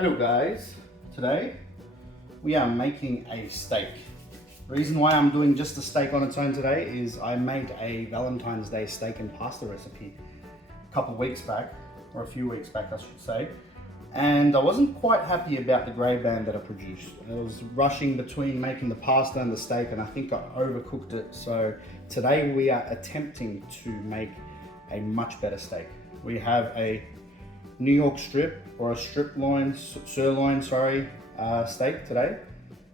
Hello guys, today we are making a steak. The reason why I'm doing just a steak on its own today is I made a Valentine's Day steak and pasta recipe a couple of weeks back, or a few weeks back I should say, and I wasn't quite happy about the grey band that I produced. I was rushing between making the pasta and the steak and I think I overcooked it, so today we are attempting to make a much better steak. We have a New York strip or a sirloin, steak today.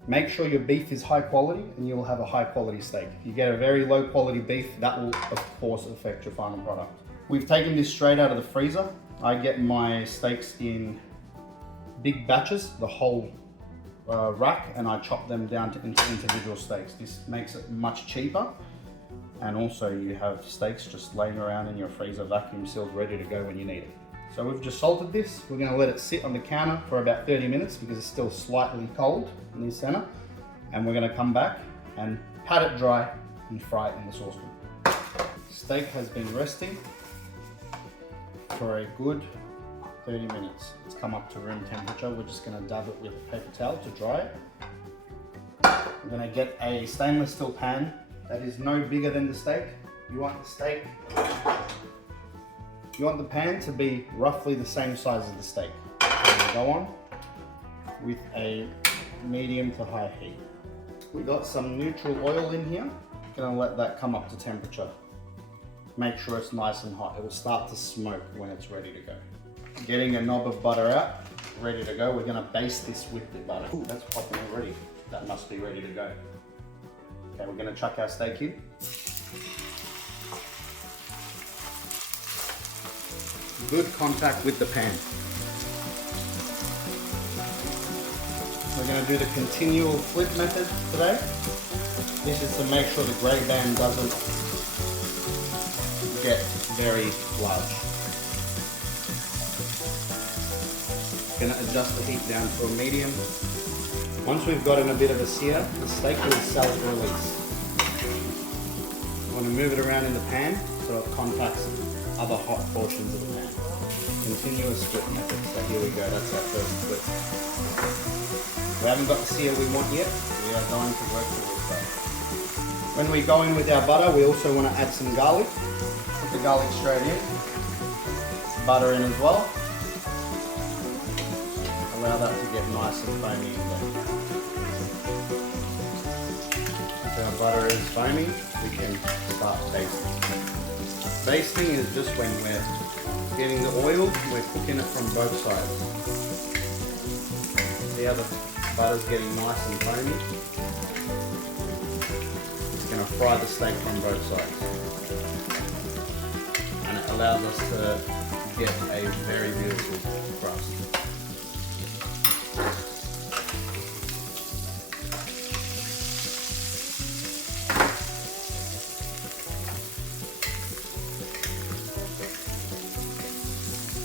Make sure your beef is high quality and you'll have a high quality steak. If you get a very low quality beef, that will of course affect your final product. We've taken this straight out of the freezer. I get my steaks in big batches, the whole rack, and I chop them down into individual steaks. This makes it much cheaper, and also you have steaks just laying around in your freezer, vacuum sealed, ready to go when you need it. So we've just salted this. We're going to let it sit on the counter for about 30 minutes because it's still slightly cold in the center. And we're going to come back and pat it dry and fry it in the saucepan. Steak has been resting for a good 30 minutes. It's come up to room temperature. We're just going to dab it with a paper towel to dry it. We're going to get a stainless steel pan that is no bigger than the steak. You want the pan to be roughly the same size as the steak. So go on with a medium to high heat. We got some neutral oil in here. Gonna let that come up to temperature. Make sure it's nice and hot. It will start to smoke when it's ready to go. Getting a knob of butter out, ready to go. We're gonna baste this with the butter. Ooh, that's popping already. That must be ready to go. Okay, we're gonna chuck our steak in. Good contact with the pan. We're going to do the continual flip method today. This is to make sure the grey band doesn't get very large. Going to adjust the heat down to a medium. Once we've gotten a bit of a sear, the steak will self-release. You want to move it around in the pan so it contacts other hot portions of the pan. Continuous split method. So here we go, that's our first split. We haven't got the sear we want yet. We are going to work towards that. When we go in with our butter, we also want to add some garlic. Put the garlic straight in. Butter in as well. Allow that to get nice and foamy in there. Once our butter is foamy, we can start basting. Basting is just when we're getting the oil, we're cooking it from both sides. See how the butter's getting nice and foamy? It's going to fry the steak from both sides. And it allows us to get a very beautiful crust.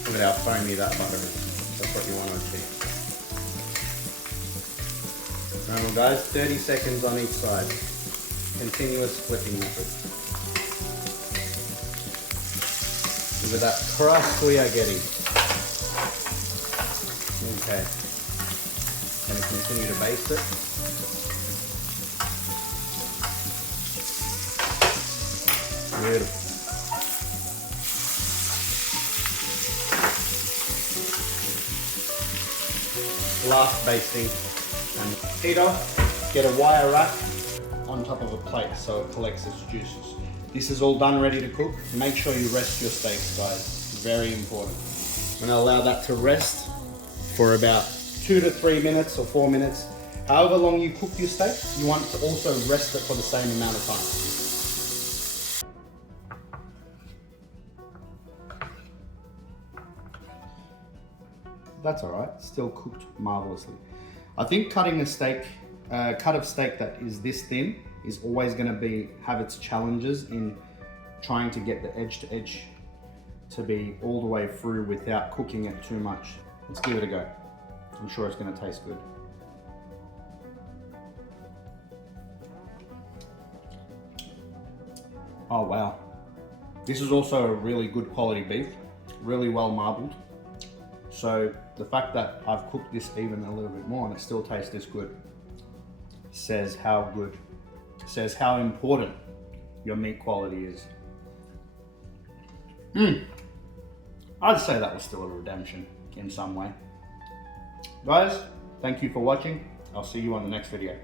Look at how foamy that butter is. That's what you want to achieve. Remember guys, 30 seconds on each side. Continuous flipping method. Look at that crust we are getting. Okay. Going to continue to baste it. Beautiful. Last basting, and heat off, get a wire rack on top of a plate so it collects its juices. This is all done, ready to cook. Make sure you rest your steaks, guys. Very important. I'm going to allow that to rest for about 2 to 3 minutes or 4 minutes. However long you cook your steak, you want to also rest it for the same amount of time. That's all right, still cooked marvelously. I think cutting a steak, cut of steak that is this thin is always going to have its challenges in trying to get the edge to edge to be all the way through without cooking it too much. Let's give it a go. I'm sure it's going to taste good. Oh wow. This is also a really good quality beef, really well marbled. So the fact that I've cooked this even a little bit more and it still tastes this good says how good, says how important your meat quality is. I'd say that was still a redemption in some way. Guys, thank you for watching. I'll see you on the next video.